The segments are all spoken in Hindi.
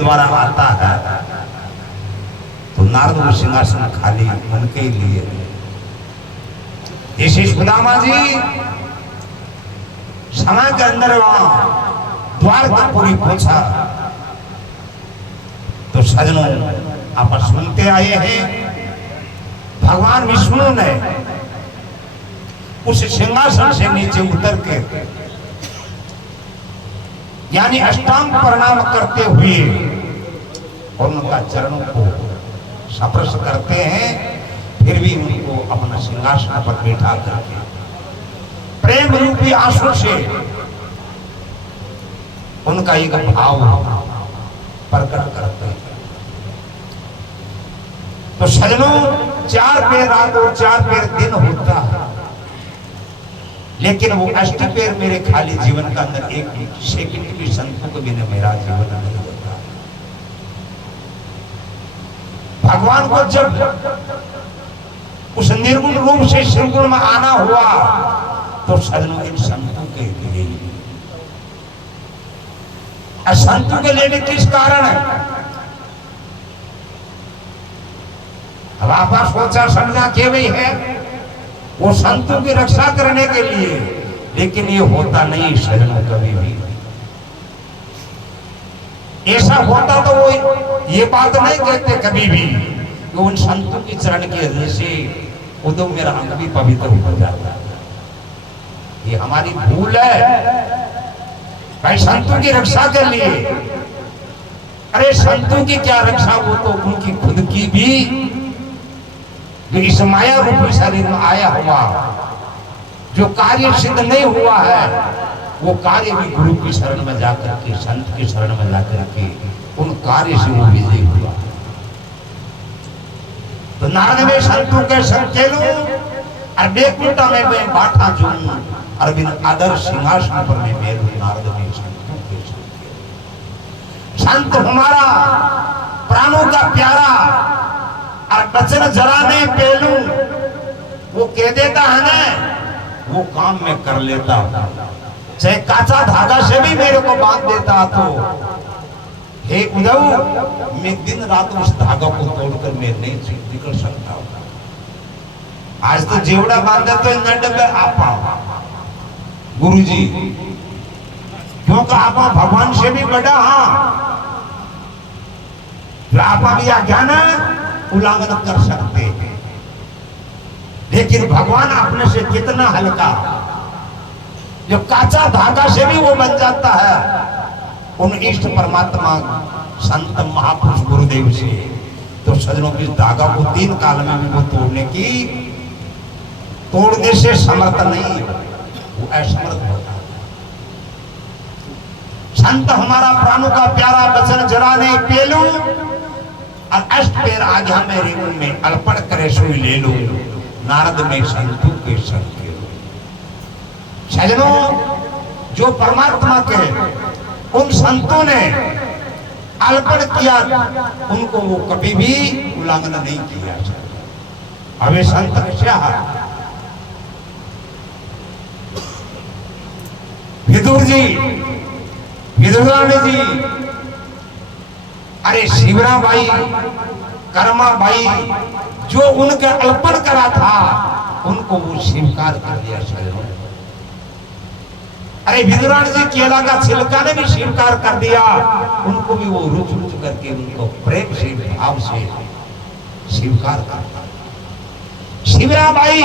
द्वारा आता है तो नारद वो सिंहासन खाली उनके लिए। जैसे सुदामा जी समय के अंदर वहां द्वारकापुरी पहुंचा तो सजनों आप सुनते आए हैं भगवान विष्णु ने उस सिंहासन से नीचे उतर के यानी अष्टांग प्रणाम करते हुए और उनका चरणों को स्पर्श करते हैं, फिर भी उनको अपना सिंहासन पर बैठा करके प्रेम रूपी आंसू से उनका एक भाव प्रकट करते हैं। तो सजनों 4 पैर रात और 4 पैर दिन होता है, लेकिन वो 8 पैर मेरे खाली जीवन का अंदर एक सेकंड भी संतों को बिना मेरा जीवन नहीं होता। भगवान को जब उस निर्गुण रूप से निर्गुण में आना हुआ तो सजनों इन संतों के लिए, संतों के लिए किस कारण है? अब आप सोचा समझा के भी है वो संतों की रक्षा करने के लिए, लेकिन ये होता नहीं सजनों कभी भी। ऐसा होता तो वो ये बात नहीं कहते कभी भी कि उन संतों की चरण की वजह से उदो मेरा अंग भी पवित्र हो जाता है। ये हमारी भूल है भाई, संतों की रक्षा के लिए। अरे संतों की क्या रक्षा, वो तो उनकी खुद की भी जो इस माया रूपी शरीर में आया हुआ जो कार्य सिद्ध नहीं हुआ है, वो कार्य भी गुरु की शरण में जाकर के, संत की शरण में जाकर के उन कार्य से वो विजय हुआ। तो नारद में संतों के संकेलू और बेकुटा में मैं बाठा जूं और बिन आदर सिंहासन पर मैं मेरू। नारद में संतों के संकेलू, संत हमारा प्राणों का प्यारा और बचन जरा नहीं पेलू, वो कह देता है ना वो काम में कर लेता, चाहे काचा धागा से भी मेरे को बांध देता तो हे उद्धव मैं दिन रात उस धागा को तोड़कर मैं नहीं निकल सकता। आज तो जेवड़ा बांधा तो नड में आपा गुरु जी, क्योंकि आपा भगवान से भी बड़ा, हाँ जो आपा भी अज्ञान उल्लंघन कर सकते हैं, लेकिन भगवान अपने से कितना हल्का, जो काचा धागा से भी वो बन जाता है उन इष्ट परमात्मा संत महापुरुष गुरुदेव से। तो सजनों की धागा को 3 काल में भी वो तोड़ने से समर्थ नहीं, वो असमर्थ होता है। संत हमारा प्राणों का प्यारा बचन जरा नहीं पेलू और 8 पैर आज्ञा मेरे मन में अर्पण करे सोई ले लो। नारद में संतों के संकेलू, सजनों जो परमात्मा के उन संतों ने अर्पण किया उनको वो कभी भी उल्लंघन नहीं किया। अबे संत क्या विदुर जी, विदुरानी जी, अरे शिवरा भाई, कर्मा भाई जो उनके अर्पण करा था उनको वो स्वीकार कर दिया। अरे विदुरान जी केला का छिलका ने भी स्वीकार कर दिया, उनको भी वो रुच रुच करके उनको प्रेम से भाव से स्वीकार करता। शिवरा भाई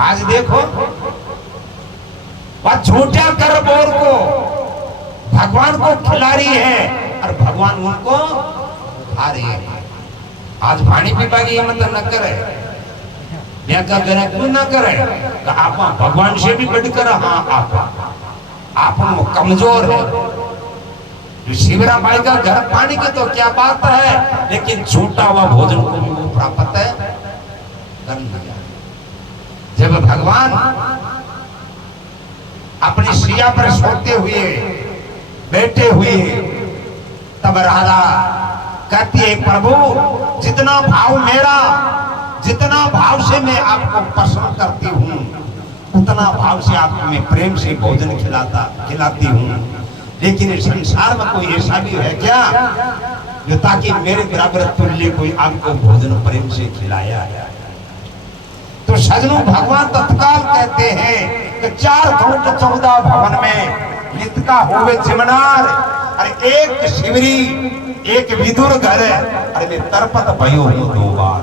आज देखो वह झूठा कर बोर को भगवान को खिला रही है और भगवान उनको खा रही है। आज पानी पीपा की हिम्मत न करे, क्यों ना करे, आप भगवान से भी बढ़कर, हाँ आप कमजोर है। जो शिवरा भाई का घर पानी की तो क्या बात है, लेकिन छूटा हुआ भोजन को भी वो प्राप्त है कर लिया। जब भगवान अपनी सिया पर सोते हुए बैठे हुए तब राधा कहती है प्रभु जितना भाव मेरा, जितना भाव से मैं आपको पसंद करती हूँ उतना भाव से आपको मैं प्रेम से भोजन खिलाती हूँ। लेकिन इस संसार में कोई ऐसा भी है क्या जो ताकि मेरे बराबर तुल्य कोई आपको भोजन प्रेम से खिलाया? तो सजनों भगवान तत्काल कहते हैं कि 4 घूंट 14 भवन में नित का होवे जिमनार, और एक शिवरी एक विदुर घर, अरे मैं तरपत भयो हूं 2 बार।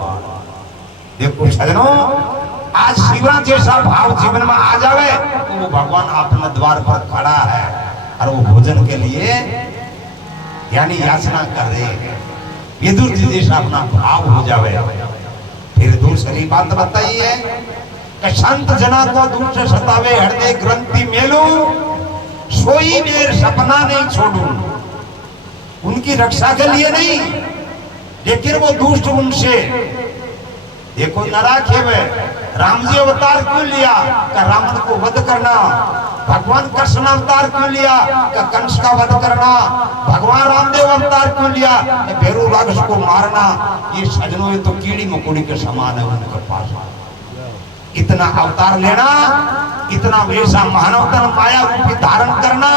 देखो सजनों, आज शिवरा जैसा भाव जीवन में आ जावे तो वो भगवान अपने द्वार पर खड़ा है और वो भोजन के लिए यानी याचना कर रहे हैं। विदुर जी जैसा अपना भाव हो जावे। फिर दूसरी बात बताइए कि संत जना को दुख से सतावे हृदय ग्रंथि मेलू, सोई मेर सपना नहीं छोड़ू। उनकी रक्षा के लिए नहीं, लेकिन वो दुष्ट उनसे देखो नराखे में राम जी अवतार क्यों लिया? का रावण को वध करना। भगवान कृष्ण अवतार क्यों लिया? का कंस का वध करना। भगवान रामदेव अवतार क्यों लिया? भैरू राक्षस को मारना। ये सजनों, ये तो कीड़ी मकोड़ी के समान है उनके पास। इतना अवतार लेना, इतना वैसा मानव तन माया रूपी धारण करना,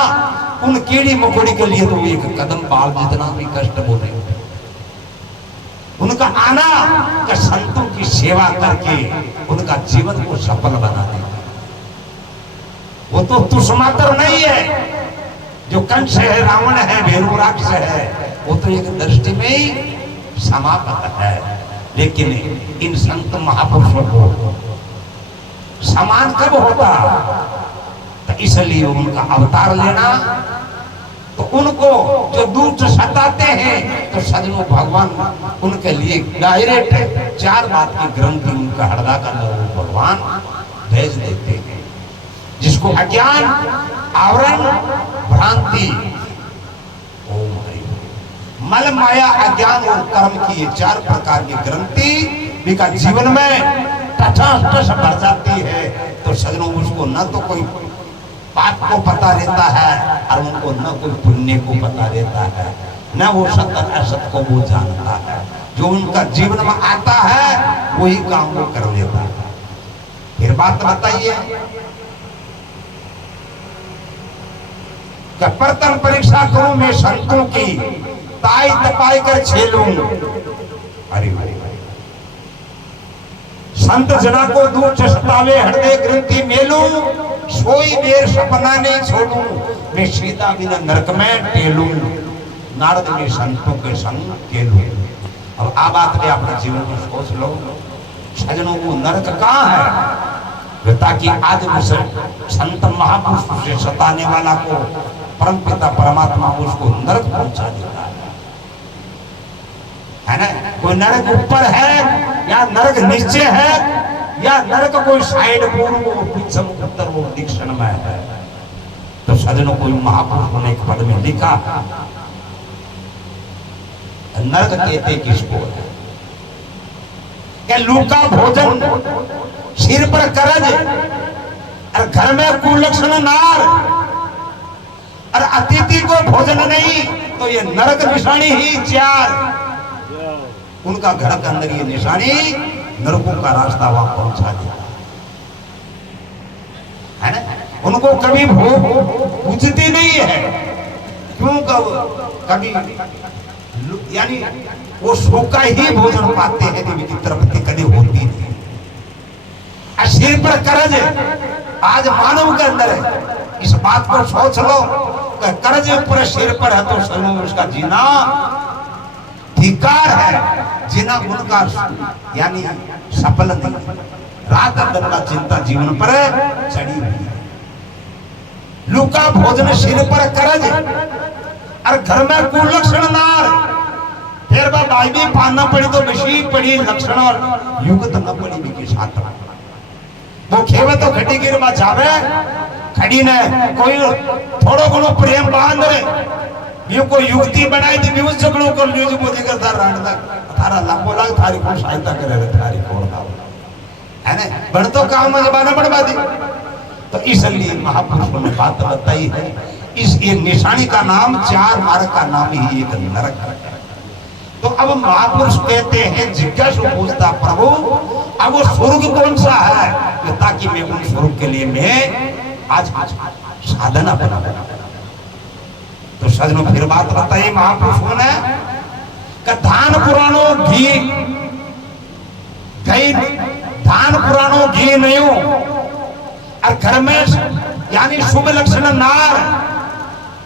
उन कीड़ी मकोड़ी के लिए तो एक कदम बाल जितना भी कष्ट बोले। उनका आना का संतों की सेवा करके उनका जीवन को सफल बना देगा। वो तो तुष्मात्र नहीं है जो कंस है, रावण है, भैरू राक्षस है, वो तो एक दृष्टि में ही समाप्त है। लेकिन इन संत महापुरुषों को समान कब होता? तो इसलिए उनका अवतार लेना, तो उनको जो दूत सताते हैं तो सजनों भगवान उनके लिए डायरेक्ट 4 बात की ग्रंथि उनका हृदय का अंदर भगवान भेज देते हैं। जिसको अज्ञान, आवरण, भ्रांति, ओम हरि, मल माया, अज्ञान और कर्म की ये 4 प्रकार की ग्रंथि बिका जीवन में टस भर जाती है। तो सजनों उसको न तो कोई पाप को पता रहता है और उनको न कोई पुण्य को पता रहता है, न वो सत्य असत को वो जानता है। जो उनका जीवन में आता है वही काम वो कर लेता है। फिर बात बताइए कि प्रथम परीक्षा करूं मैं संतों की, ताई तपाई कर छेलूं। अरे संत जना को दूर से सतावे हृदय ग्रंथि मेलूं, सोई मेर सपना नहीं छोड़ू, मैं सीता बिना नरक में टेलूं। नारद ने संतों के संग केलू। अब आ बात में अपने जीवन में सोच लो सजनों, वो नरक कहाँ है? ताकि आज उस संत महापुरुष से सताने वाला को परमपिता परमात्मा उसको नरक पहुंचा देता है ना? कोई नरक ऊपर है या नरक नीचे है या नरक कोई साइड पूर्व पश्चिम उत्तर वो दक्षिण में है। तो सजनों कोई महापुरुष ने एक पद में लिखा, नरक कहते किसको है? क्या लूका भोजन सिर पर करज और घर में कुलक्षण नार और अतिथि को भोजन नहीं, तो ये नरक निशानी ही 4। उनका घर के अंदर ये निशानी नरकों का रास्ता वहां पहुंचा देता है ना? उनको कभी भूख बुझती नहीं है। क्यों? कभी यानी वो सूखा ही भोजन पाते हैं, देवी की तृप्ति कभी होती नहीं। सिर पर कर्ज आज मानव के अंदर है। इस बात को सोच लो, कर्ज पूरे सिर पर है तो सजनों उसका जीना धिक्कार है। जीना उनका यानी सफल नहीं। रात दिन का चिंता जीवन पर चढ़ी हुई है। लूका भोजन सिर पर कर्ज और घर में कुलक्षण नार। फिर भाई भी पाना पड़ी तो बेशी पड़ी लक्षण और युगत न पड़ी भी के साथ वो खेवे तो खटी गिर में जावे खड़ी ने कोई थोड़ो घणो प्रेम बांध ये कोई युक्ति बनाई थी भी उस झगड़ों कर लियो जो बोली करता राण तक थारा लांबो लाग थारी को सहायता करे रे थारी कोण ना है ना बन तो काम में जबाना बढ़वा दी। तो इसलिए महापुरुषों ने बात बताई है। इस ये निशानी का नाम 4 मार्ग का नाम ही एक नरक है। तो अब महापुरुष कहते हैं जिज्ञासु पूछता प्रभु अब वो स्वर्ग कौन सा है ताकि मैं उन स्वर्ग के लिए मैं आज साधना बना। तो सजनों फिर बात बताइए महापुरुषों ने कि धान पुरानो घी धान पुरानो घी नहीं हो और घर में यानी शुभ लक्षण नार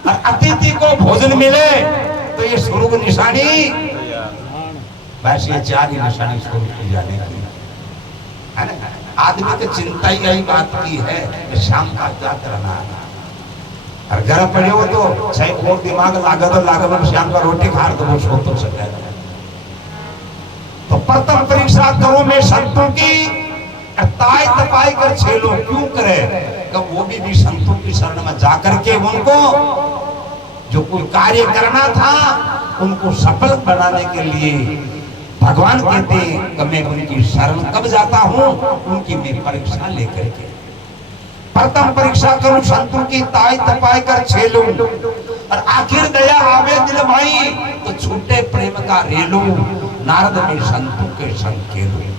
और अतिथि को भोजन मिले तो ये स्वर्ग निशानी, वैसे ये चार ही निशानी स्वर्ग की जाने की है ना। आदमी की चिंता ही यही बात की है कि शाम का क्या करना है, और घर पड़े हो तो चाहे और दिमाग लागत शाम का रोटी खा तो वो सो तो सके। तो प्रथम परीक्षा करो में संतों की ताई तपाई कर छेलो क्यों करे, तो वो भी संतों की शरण में जाकर के उनको जो कोई कार्य करना था उनको सफल बनाने के लिए भगवान कहते हैं कि मैं उनकी शरण कब जाता हूं, उनकी मैं परीक्षा लेकर के प्रथम परीक्षा करूं संतों की ताई तपाई कर छेलूं, और आखिर दया आवे दिल भाई तो छूटे प्रेम का रेलू, नारद में संतों के संग खेलूं।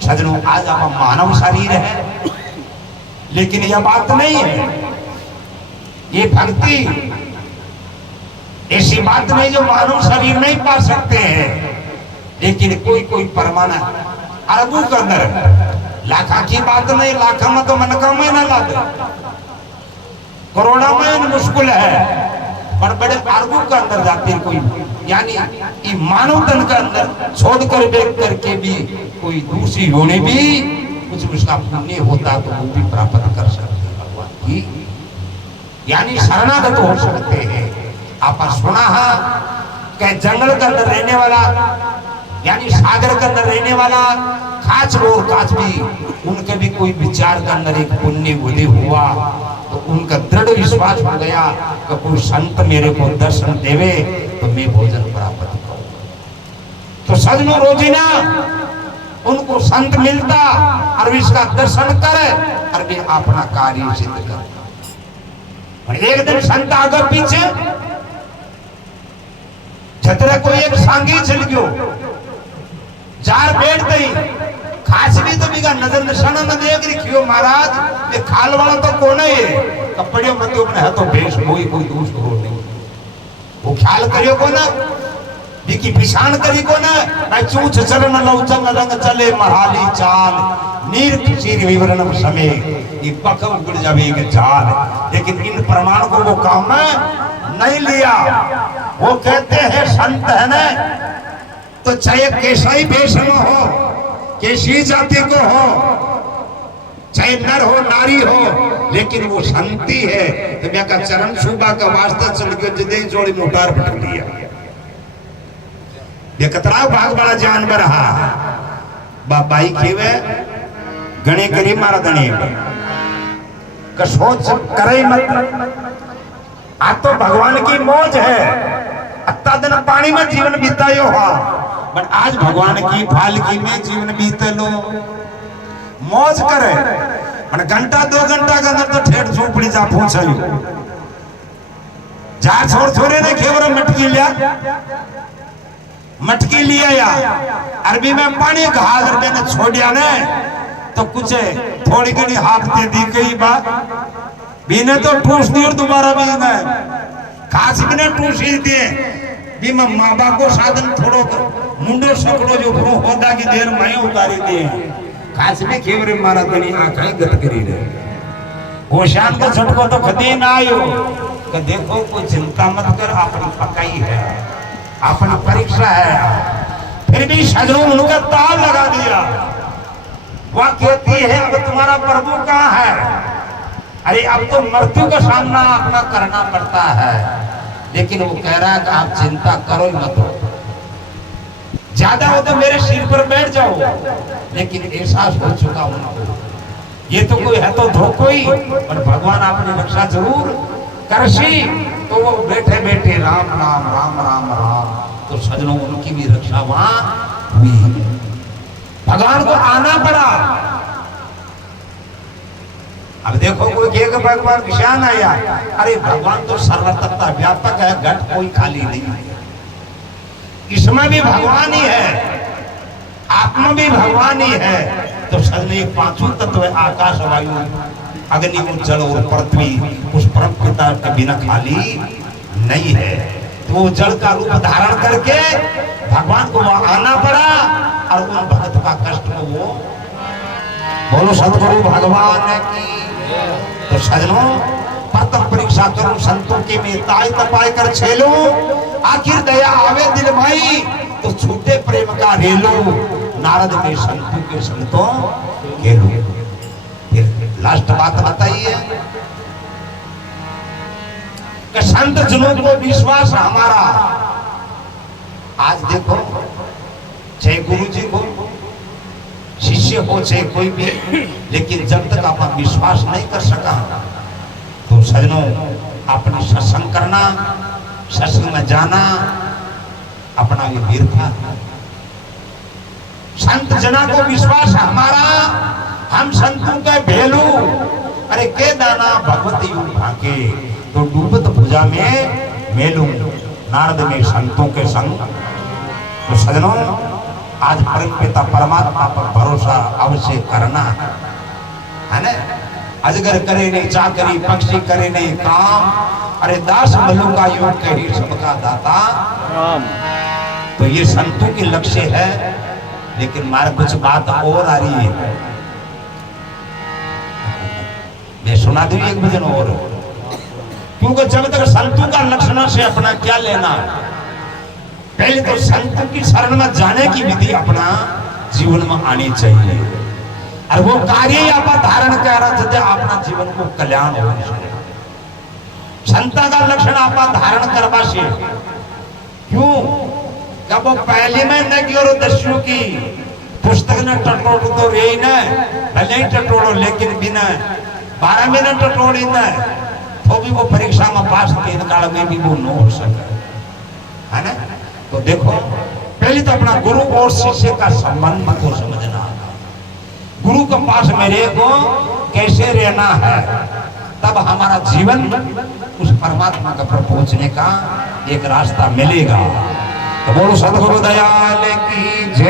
सजनों आज आप मानव शरीर है लेकिन यह बात नहीं है, ये भक्ति ऐसी बात नहीं जो मानव शरीर नहीं पा सकते हैं, लेकिन कोई कोई परमाना अरबों के अंदर लाखा की बात नहीं, लाखा में तो मनका में ना लाते, करोड़ा में मुश्किल है, पर बड़े अरबों के अंदर जाते हैं कोई, यानी मानव तन के अंदर छोड़कर बेच करके भी कोई दूसरी होने भी कुछ उसका पुण्य होता तो वो भी प्राप्त कर सकते हैं भगवान की, यानी शरणागत हो सकते हैं। आपने सुना है कि जंगल के अंदर रहने वाला यानी सागर के अंदर रहने वाला खाच और काच भी उनके भी कोई विचार के अंदर एक पुण्य उदय हुआ तो उनका दृढ़ विश्वास हो गया कि कोई संत मेरे को दर्शन देवे तो मैं भोजन प्राप्त करूं। तो सजनों रोजीना उनको संत मिलता और इसका दर्शन करे और वे अपना कार्य सिद्ध कर। एक दिन संत आगे पीछे छतरे कोई एक सांगी चल गयो जार बैठ गई खास भी तो बिगा नजर निशाना न देख रखियो महाराज ये खाल वाला तो कौन है कपड़े में तो अपने है तो भेष कोई दूसरा हो नहीं वो ख्याल करियो को ना बिकी पिछान करी को ना चूछ चलन लौचन रंग चले महाली चाल नीर किसीर विवरण समय ये पकम गुड़ जावे के चाल, लेकिन इन प्रमाण को वो काम में नहीं लिया। वो कहते हैं संत है ना तो चाहे कैसा ही भेष में हो, कैसी जाति को हो, चाहे नर हो नारी हो, लेकिन वो संती है तो मैं का चरण छूबा का वास्ता चल गयो जिदे जोड़ी मोटार पटक दिया। ये कतरा भाग बड़ा जानवर रहा बाबाई खेवे गणे करी मारा दणी का सोच करे मत, आ तो भगवान की मौज है, अत्ता दिन पानी में जीवन बीतायो हुआ बट आज भगवान की फालकी में जीवन बीते लो मौज करे, बट घंटा 2 घंटा के अंदर तो ठेठ झोपड़ी जा पहुंचायो जा छोड़ छोरे ने खेवरा मटकी लिया या अरबी में पानी घाल मैंने छोड़िया ने तो कुछ थोड़ी घनी हाफते दी गई बात बीने तो ठूस दी और दोबारा भी गए खास भी ने ठूस ही दिए भी मैं माँ बाप को साधन थोड़ो मुंडो सकड़ो जो प्रो होदा की देर मैं उतारी दिए खास भी खेवरे मारा तनी आंखें गत करी रहे वो शान का झटको तो कदी ना आयो कि देखो कोई चिंता मत कर अपनी पकाई है अपनी परीक्षा है, फिर भी सजनों उनका ताल लगा दिया। वह कहती है अब तुम्हारा प्रभु कहाँ है, अरे अब तो मृत्यु का सामना अपना करना पड़ता है, लेकिन वो कह रहा है कि आप चिंता करो मत, ज्यादा हो तो मेरे सिर पर बैठ जाओ, लेकिन एहसास हो चुका उनको ये तो कोई है तो धोखो ही, पर भगवान अपनी रक्षा जरूर करसी। तो वो बैठे बैठे राम राम राम राम राम, तो सजनों उनकी भी रक्षा वहां हुई, भगवान को आना पड़ा। अब देखो कोई कहेगा भगवान विषान आया, अरे भगवान तो सर्वतत्ता व्यापक है, घट कोई खाली नहीं है, इसमें भी भगवान ही है, आत्मा भी भगवान ही है। तो सजने पांचों तत्व है आकाश वायु अग्नि जल और पृथ्वी, उस परम पिता के बिना खाली नहीं है, तो वो जड़ का रूप धारण करके भगवान को वहां आना पड़ा और उन भक्त का कष्ट को वो बोलो सतगुरु भगवान की। तो सजनों प्रथम परीक्षा करूं संतों के में ताई तपाई कर छेलो, आखिर दया आवे दिल भाई तो छूटे प्रेम का रेलो, नारद में संतों के संतों खेलो। फिर लास्ट बात बताइए कि संत जनों को विश्वास हमारा, आज देखो चाहे गुरु जी को शिष्य हो चाहे कोई भी, लेकिन जब तक आप विश्वास नहीं कर सका तो सजनों अपने सत्संग करना, सत्संग में जाना अपना ये वीरता। संत जना को विश्वास हमारा, हम संतों के भेलू, अरे के दाना भगवती भागे तो डूबत भुजा में मेलू, नारद में संतों के संग। तो सजनों आज परम पिता परमात्मा पर भरोसा अवश्य करना है ना। अजगर करे नहीं चाकरी, पक्षी करे नहीं काम, अरे दास बलु का योग कही सबका दाता राम। तो ये संतों के लक्ष्य है, लेकिन मारे कुछ बात और आ रही है, मैं सुना दूं एक भजन और, क्योंकि जब तक संतों का लक्षण से अपना क्या लेना, पहले तो संत की शरण में जाने की विधि अपना जीवन में आनी चाहिए, और वो कार्य आप धारण कर अपना जीवन को कल्याण हो। संता का लक्षण आप धारण करवा से क्यों, जब वो पहले में न की और दस्यु की पुस्तक न टटोड़ तो रे न भले टटोड़ो, लेकिन बिना 12 मिनट टटोड़ी न तो भी वो परीक्षा में पास, तीन काल में भी वो न हो सके, है ना। तो देखो पहले तो अपना गुरु और शिष्य का संबंध को समझना, गुरु के पास मेरे को कैसे रहना है, तब हमारा जीवन उस परमात्मा के पर पहुंचने का एक रास्ता मिलेगा। तो बोलो सद्गुरु दयाल की जय।